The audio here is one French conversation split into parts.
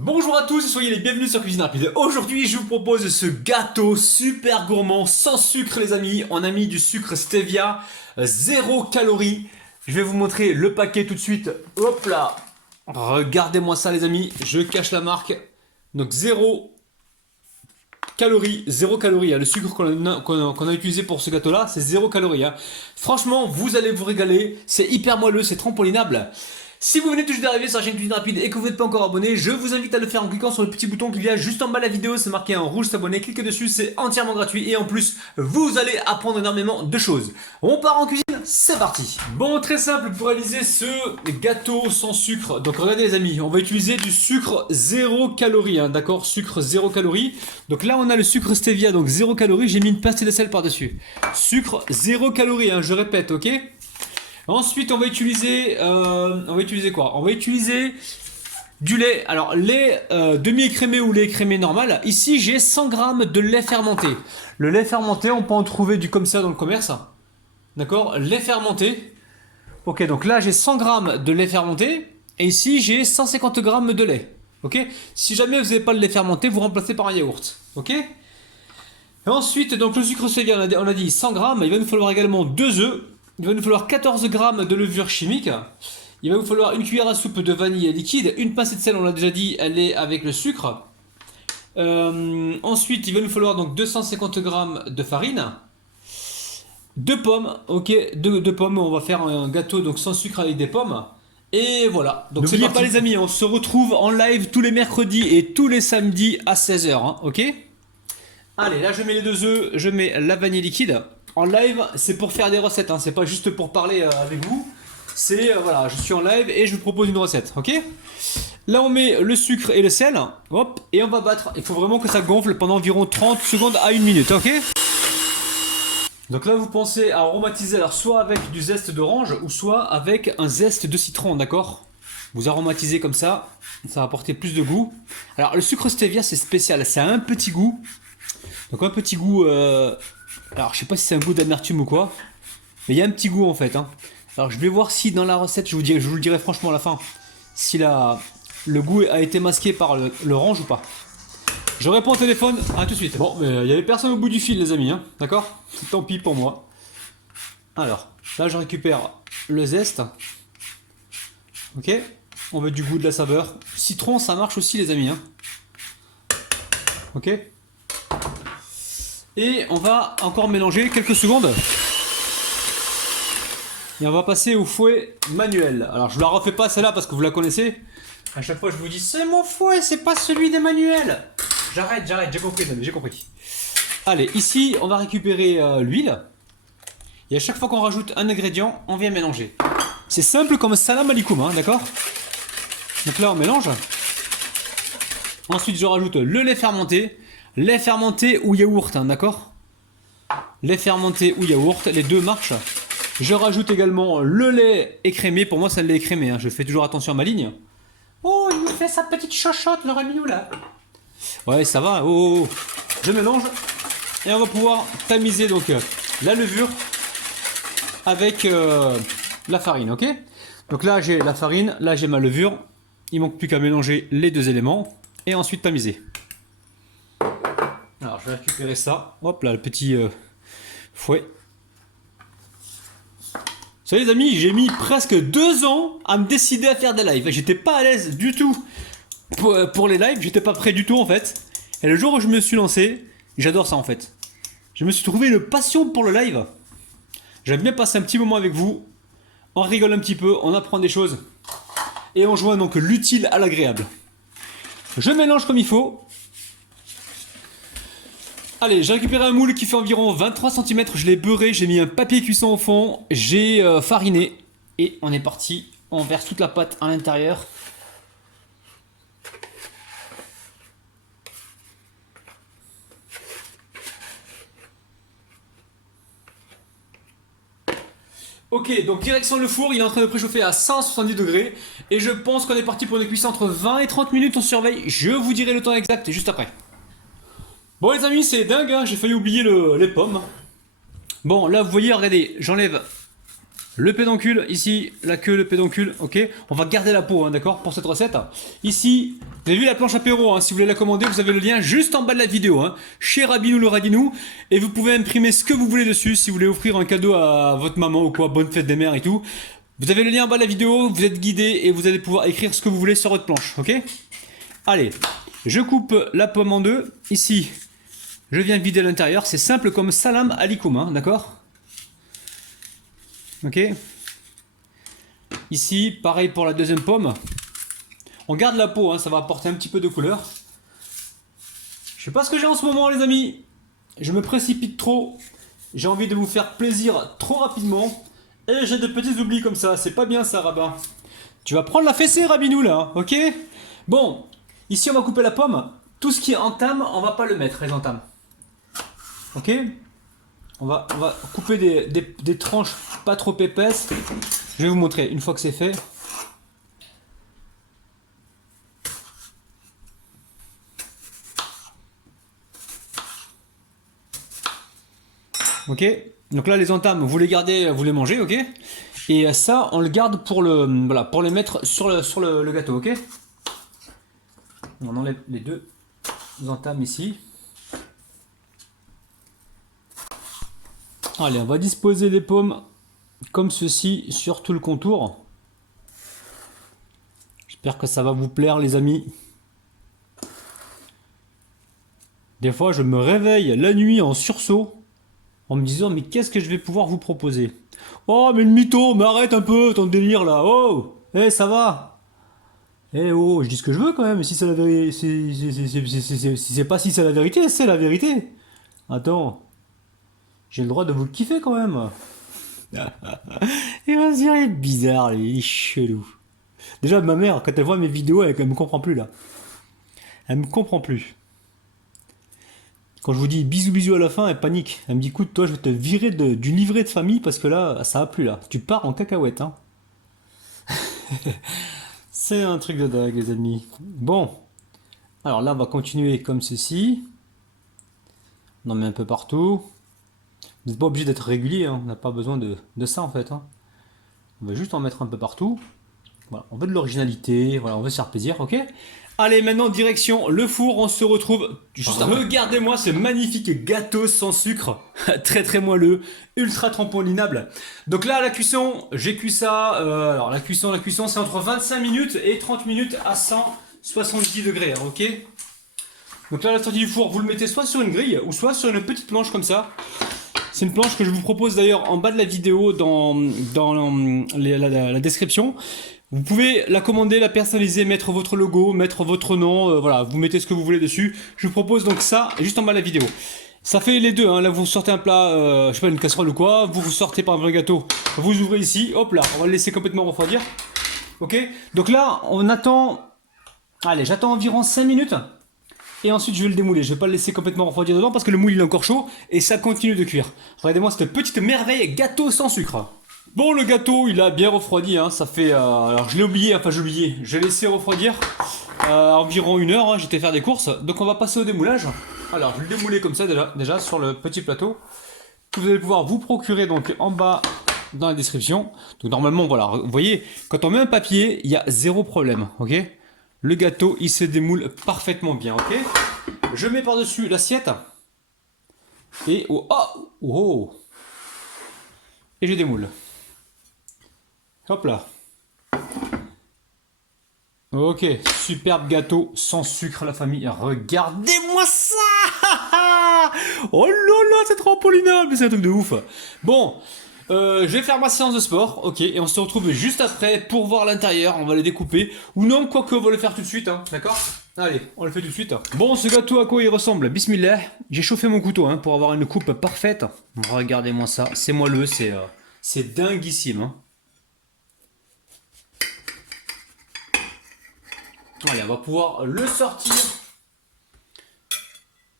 Bonjour à tous et soyez les bienvenus sur Cuisine Rapide. Aujourd'hui je vous propose ce gâteau super gourmand sans sucre les amis. On a mis du sucre stevia, 0 calories. Je vais vous montrer le paquet tout de suite. Hop là. Regardez-moi ça les amis, je cache la marque. Donc 0 calories, 0 calories. Le sucre qu'on a utilisé pour ce gâteau là, c'est 0 calories. Franchement, vous allez vous régaler. C'est hyper moelleux, c'est trampolinable. Si vous venez tout juste d'arriver sur la chaîne Cuisine Rapide et que vous n'êtes pas encore abonné, je vous invite à le faire en cliquant sur le petit bouton qu'il y a juste en bas de la vidéo, c'est marqué en rouge s'abonner, cliquez dessus, c'est entièrement gratuit et en plus, vous allez apprendre énormément de choses. On part en cuisine, c'est parti. Bon, très simple pour réaliser ce gâteau sans sucre. Donc regardez les amis, on va utiliser du sucre 0 calories, d'accord, sucre 0 calories. Donc là on a le sucre stevia, donc 0 calories, j'ai mis une pincée de sel par-dessus. Sucre 0 calories, je répète, ok. Ensuite, on va utiliser quoi? On va utiliser du lait. Alors, lait demi-écrémé ou lait écrémé normal. Ici, j'ai 100 g de lait fermenté. Le lait fermenté, on peut en trouver du comme ça dans le commerce. D'accord? Lait fermenté. Ok, donc là, j'ai 100 g de lait fermenté. Et ici, j'ai 150 g de lait. Ok? Si jamais vous n'avez pas le lait fermenté, vous remplacez par un yaourt. Ok? Et ensuite, donc le sucre stevia, on a dit 100 g. Il va nous falloir également 2 œufs. Il va nous falloir 14 g de levure chimique. Il va vous falloir une cuillère à soupe de vanille liquide. Une pincée de sel, on l'a déjà dit, elle est avec le sucre. Ensuite, il va nous falloir donc 250 g de farine. 2 pommes, ok, 2 pommes. On va faire un gâteau donc sans sucre avec des pommes. Et voilà. Donc n'oubliez pas les amis, on se retrouve en live tous les mercredis et tous les samedis à 16 h, ok? Allez, là je mets les 2 œufs, je mets la vanille liquide. En live, c'est pour faire des recettes, c'est pas juste pour parler avec vous. C'est, voilà, je suis en live et je vous propose une recette, ok? Là, on met le sucre et le sel, hop, et on va battre. Il faut vraiment que ça gonfle pendant environ 30 secondes à 1 minute, ok? Donc là, vous pensez à aromatiser, alors soit avec du zeste d'orange ou soit avec un zeste de citron, d'accord? Vous aromatisez comme ça va apporter plus de goût. Alors, le sucre stevia, c'est spécial, ça a un petit goût. Donc, un petit goût. Alors je sais pas si c'est un goût d'amertume ou quoi, mais il y a un petit goût en fait. Alors je vais voir si dans la recette, je vous le dirai franchement à la fin, si le goût a été masqué par l'orange ou pas. Je réponds au téléphone, à tout de suite. Bon, il n'y avait personne au bout du fil les amis, d'accord? Tant pis pour moi. Alors, là je récupère le zeste. Ok, on veut du goût, de la saveur. Citron ça marche aussi les amis. Ok. Et on va encore mélanger quelques secondes. Et on va passer au fouet manuel. Alors je ne la refais pas celle-là parce que vous la connaissez. À chaque fois je vous dis c'est mon fouet, c'est pas celui des manuels. J'arrête, j'ai compris, j'ai compris. Allez, ici on va récupérer l'huile. Et à chaque fois qu'on rajoute un ingrédient, on vient mélanger. C'est simple comme salam alikoum, d'accord? Donc là on mélange. Ensuite je rajoute le lait fermenté. Lait fermenté ou yaourt, d'accord? Lait fermenté ou yaourt, les deux marchent. Je rajoute également le lait écrémé. Pour moi, c'est le lait écrémé. Je fais toujours attention à ma ligne. Oh, il nous fait sa petite chochotte, le Rémiou, là. Ouais, ça va. Oh. Je mélange. Et on va pouvoir tamiser donc la levure avec la farine, ok? Donc là, j'ai la farine. Là, j'ai ma levure. Il manque plus qu'à mélanger les deux éléments. Et ensuite tamiser. Alors je vais récupérer ça, hop là le petit fouet. Vous savez les amis, j'ai mis presque 2 ans à me décider à faire des lives. J'étais pas à l'aise du tout pour les lives, j'étais pas prêt du tout en fait. Et le jour où je me suis lancé, j'adore ça en fait. Je me suis trouvé une passion pour le live. J'aime bien passer un petit moment avec vous. On rigole un petit peu, on apprend des choses. Et on joint donc l'utile à l'agréable. Je mélange comme il faut. Allez, j'ai récupéré un moule qui fait environ 23 cm, je l'ai beurré, j'ai mis un papier cuisson au fond, j'ai fariné et on est parti, on verse toute la pâte à l'intérieur. Ok, donc direction le four, il est en train de préchauffer à 170 degrés et je pense qu'on est parti pour une cuisson entre 20 et 30 minutes, on surveille, je vous dirai le temps exact juste après. Bon les amis, c'est dingue, j'ai failli oublier les pommes. Bon, là vous voyez, regardez, j'enlève le pédoncule, ici, la queue, le pédoncule, ok. On va garder la peau, hein, d'accord, pour cette recette. Ici, vous avez vu la planche apéro, hein, si vous voulez la commander, vous avez le lien juste en bas de la vidéo, hein, chez Rabinou le Radinou, et vous pouvez imprimer ce que vous voulez dessus, si vous voulez offrir un cadeau à votre maman ou quoi, bonne fête des mères et tout. Vous avez le lien en bas de la vidéo, vous êtes guidé et vous allez pouvoir écrire ce que vous voulez sur votre planche, ok. Allez, je coupe la pomme en deux, ici, je viens vider l'intérieur, c'est simple comme salam alikoum, hein, d'accord. Ok. Ici, pareil pour la deuxième pomme. On garde la peau, hein, ça va apporter un petit peu de couleur. Je sais pas ce que j'ai en ce moment, les amis. Je me précipite trop. J'ai envie de vous faire plaisir trop rapidement. Et j'ai des petits oublis comme ça. C'est pas bien ça, Rabat. Tu vas prendre la fessée, Rabinou, là, ok. Bon, ici on va couper la pomme. Tout ce qui est entame, on va pas le mettre, les entames. Ok. On va couper des tranches pas trop épaisses. Je vais vous montrer une fois que c'est fait. Ok. Donc là, les entames, vous les gardez, vous les mangez, ok. Et ça, on le garde pour voilà, pour les mettre sur le gâteau, ok. On enlève les deux entames ici. Allez, on va disposer les pommes comme ceci sur tout le contour. J'espère que ça va vous plaire, les amis. Des fois, je me réveille la nuit en sursaut en me disant mais qu'est-ce que je vais pouvoir vous proposer? Oh, mais le mytho, mais arrête un peu ton délire là. Oh, eh, ça va. Eh oh, je dis ce que je veux quand même. Si c'est la vérité, si c'est pas si c'est la vérité, c'est la vérité. Attends, j'ai le droit de vous le kiffer quand même. Et on se dirait bizarre, il est chelou. Déjà, ma mère, quand elle voit mes vidéos, elle me comprend plus là. Elle me comprend plus. Quand je vous dis bisous bisous à la fin, elle panique. Elle me dit écoute, toi, je vais te virer du livret de famille parce que là, ça va plus là. Tu pars en cacahuète, hein. C'est un truc de dingue, les amis. Bon. Alors là, on va continuer comme ceci. On en met un peu partout. Vous n'êtes pas obligé d'être régulier, hein. On n'a pas besoin de ça en fait, hein. On va juste en mettre un peu partout. Voilà, on veut de l'originalité, voilà, on veut se faire plaisir, ok. Allez, maintenant direction le four, on se retrouve juste après. Regardez-moi ce magnifique gâteau sans sucre, très très moelleux, ultra trampolinable. Donc là, la cuisson, j'ai cuit ça, alors la cuisson c'est entre 25 minutes et 30 minutes à 170 degrés, hein, ok. Donc là, la sortie du four, vous le mettez soit sur une grille ou soit sur une petite planche comme ça. C'est une planche que je vous propose d'ailleurs en bas de la vidéo dans la description. Vous pouvez la commander, la personnaliser, mettre votre logo, mettre votre nom, voilà, vous mettez ce que vous voulez dessus. Je vous propose donc ça juste en bas de la vidéo. Ça fait les deux, hein. Là vous sortez un plat, je sais pas, une casserole ou quoi, vous sortez par exemple un gâteau, vous ouvrez ici, hop là, on va le laisser complètement refroidir. Ok. Donc là, on attend, allez, j'attends environ 5 minutes. Et ensuite je vais le démouler, je vais pas le laisser complètement refroidir dedans parce que le moule il est encore chaud et ça continue de cuire. Regardez-moi cette petite merveille gâteau sans sucre. Bon, le gâteau il a bien refroidi, hein. Ça fait... alors je l'ai oublié, enfin j'ai oublié, j'ai laissé refroidir environ 1 heure, hein. J'étais faire des courses, donc on va passer au démoulage. Alors je vais le démouler comme ça déjà sur le petit plateau que vous allez pouvoir vous procurer donc en bas dans la description. Donc normalement voilà, vous voyez, quand on met un papier, il y a zéro problème, ok. Le gâteau, il se démoule parfaitement bien, ok. Je mets par-dessus l'assiette. Et et je démoule. Hop là. Ok, superbe gâteau sans sucre, la famille. Regardez-moi ça. Oh là là, c'est trampolinable, c'est un truc de ouf. Bon, je vais faire ma séance de sport, ok, et on se retrouve juste après pour voir l'intérieur. On va le découper, ou non, quoique on va le faire tout de suite, hein, d'accord. Allez, on le fait tout de suite. Bon, ce gâteau, à quoi il ressemble? Bismillah. J'ai chauffé mon couteau, hein, pour avoir une coupe parfaite. Regardez-moi ça, c'est moelleux, c'est dinguissime, hein. Allez, on va pouvoir le sortir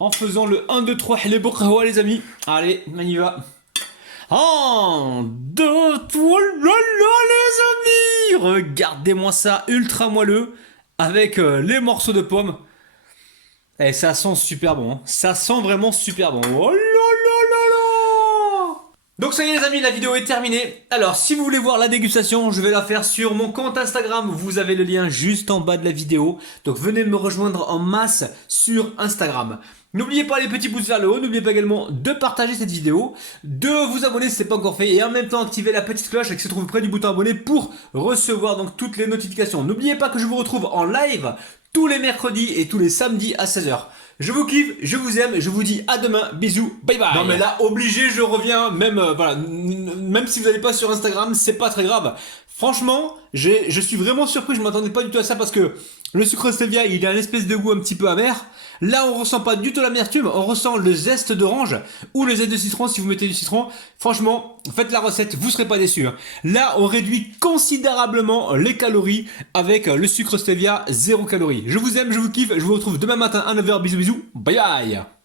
en faisant le 1, 2, 3, les bourgeois, les amis. Allez, on y va. 1, 2, 3, là, les amis. Regardez-moi ça, ultra moelleux, avec les morceaux de pommes. Et ça sent super bon, hein. Ça sent vraiment super bon. Oh là là là là. Donc ça y est les amis, la vidéo est terminée. Alors si vous voulez voir la dégustation, je vais la faire sur mon compte Instagram. Vous avez le lien juste en bas de la vidéo. Donc venez me rejoindre en masse sur Instagram. N'oubliez pas les petits pouces vers le haut, n'oubliez pas également de partager cette vidéo, de vous abonner si ce n'est pas encore fait et en même temps activer la petite cloche qui se trouve près du bouton abonné pour recevoir donc toutes les notifications. N'oubliez pas que je vous retrouve en live tous les mercredis et tous les samedis à 16 h. Je vous kiffe, je vous aime, je vous dis à demain, bisous, bye bye. Non mais là, obligé, je reviens, même voilà, même si vous n'allez pas sur Instagram, c'est pas très grave. Franchement, je suis vraiment surpris, je m'attendais pas du tout à ça parce que le sucre stevia, il a une espèce de goût un petit peu amer. Là, on ressent pas du tout l'amertume, on ressent le zeste d'orange ou le zeste de citron si vous mettez du citron. Franchement, faites la recette, vous serez pas déçus. Là, on réduit considérablement les calories avec le sucre stevia 0 calories. Je vous aime, je vous kiffe, je vous retrouve demain matin à 9 h. Bisous bisous, bye bye.